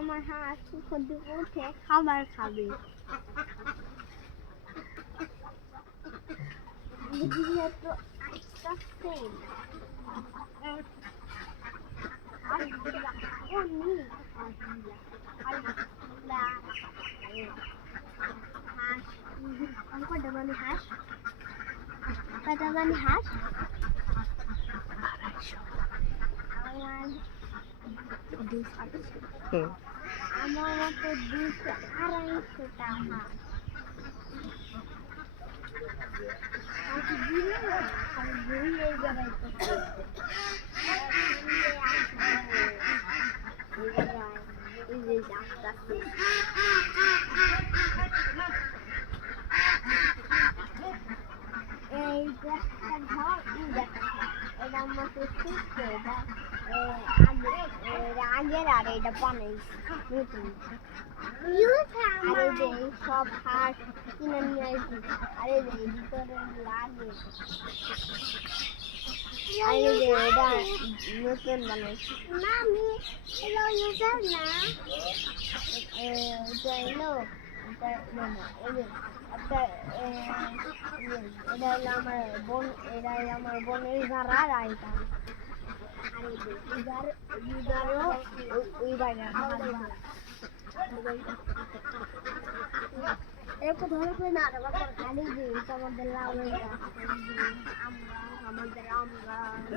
আমার হাঁস খুঁজে উঠে খাবার খাবে তো আসতেছে কটা মানে হাঁস আমার মতো 200-250টা হাঁস আগের আর এটা বানাইছি নতুন সব হাঁস কিনে নিয়ে আসি আরে ভিতরে লাগে এটা নতুন বানাইছি না আমি এলো ইউজার না এটা এলো এটা হলো আমার বোন এটা আমার বোনের ঘর আর এটা একটু ধরে করে না আমাদের লাউয়ের গাছ আমাদের আম গাছ